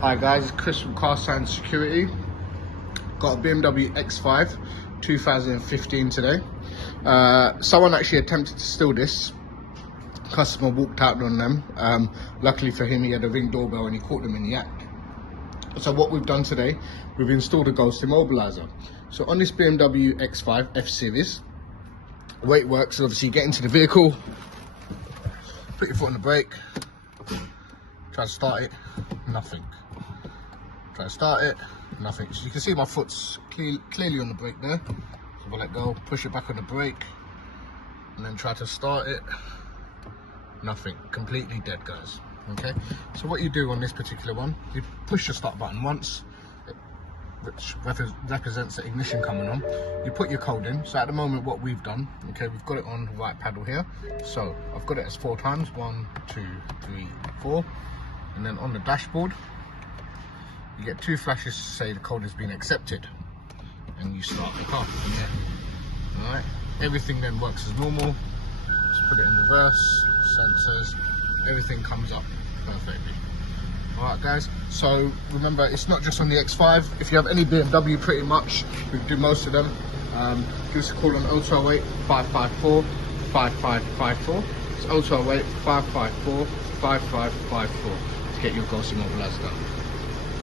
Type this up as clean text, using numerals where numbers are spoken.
Hi guys, it's Chris from Car Science Security. Got a BMW X5 2015 today. Someone actually attempted to steal this. Customer walked out on them. Luckily for him, he had a Ring doorbell and he caught them in the act. So what we've done today, we've installed a Ghost Immobiliser. So on this BMW X5 F Series, the way it works is obviously you get into the vehicle, put your foot on the brake, try to start it, nothing. Try to start it, nothing. So you can see my foot's clearly on the brake there. So if I let go, push it back on the brake, and then try to start it, nothing. Completely dead, guys. Okay, so what you do on this particular one, you push the start button once, which represents the ignition coming on. You put your code in. So at the moment what we've done, okay, we've got it on the right paddle here. So I've got it as 4 times, 1, 2, 3, 4. And then on the dashboard, you get 2 flashes to say the code has been accepted. And you start the car from there. Alright, everything then works as normal. Just put it in reverse, sensors, everything comes up perfectly. Alright guys, so remember, it's not just on the X5. If you have any BMW, pretty much, we do most of them. Give us a call on 0208 554 5554. It's 0208 554 5554 to get your Ghost Immobiliser done.